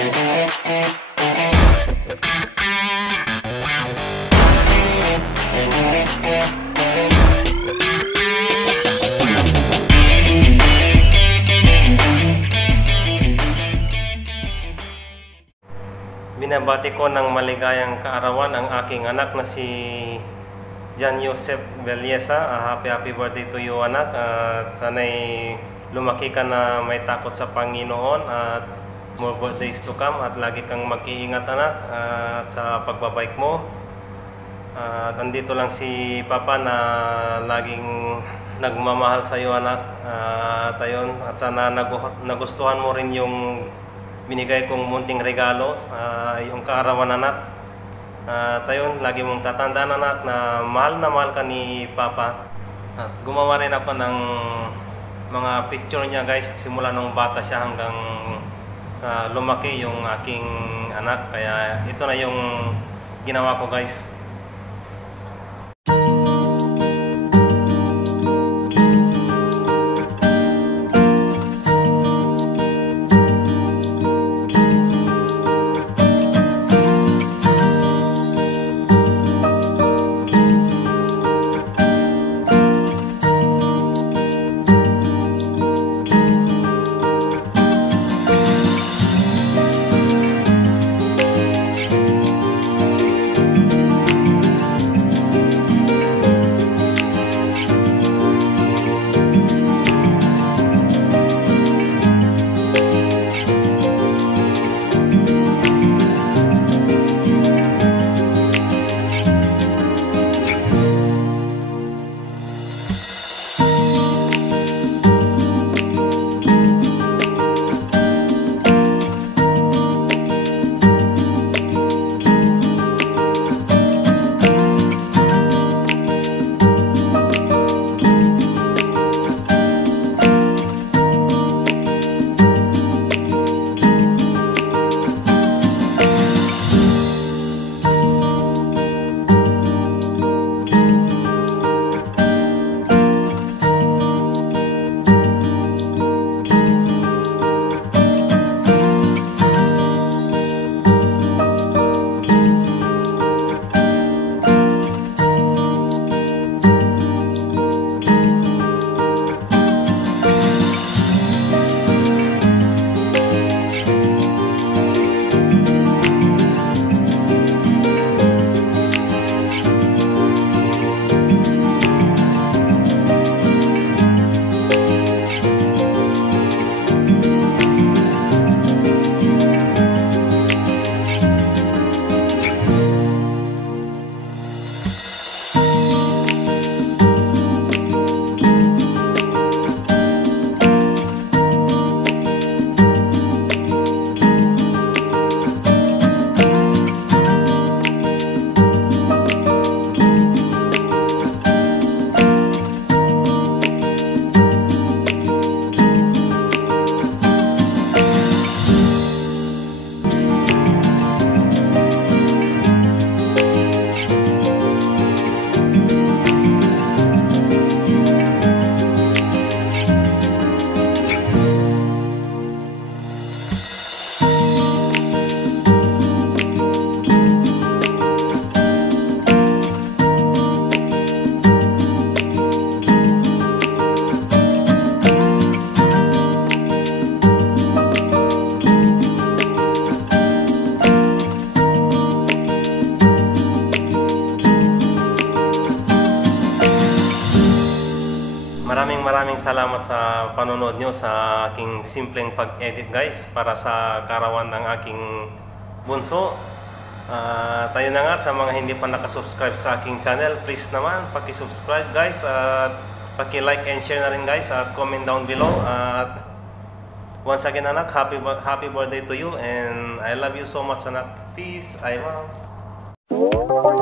Binabati ko ng maligayang kaarawan ang aking anak na si Jan Joseph Veliesa. Happy birthday to you, anak. Sana'y lumaki ka na may takot sa Panginoon at more birthdays to come, at lagi kang mag-iingat, anak, sa pagbabike mo. At andito lang si Papa na laging nagmamahal sa iyo, anak. At sana nagustuhan mo rin yung binigay kong munting regalo sa iyong kaarawan, anak. Ayun, lagi mong tatandaan, anak, na mahal ka ni Papa. At gumawa rin ako ng mga picture niya, guys, simula nung bata siya hanggang sa lumaki yung aking anak. Kaya ito na yung ginawa ko, guys. Maraming salamat sa panonood nyo sa aking simpleng pag-edit, guys, para sa kaarawan ng aking bunso. Tayo na nga, sa mga hindi pa nakasubscribe sa aking channel, please naman paki-subscribe, guys, at paki-like and share na rin, guys, at comment down below. At once again, anak, happy birthday to you, and I love you so much, anak. Peace. I love.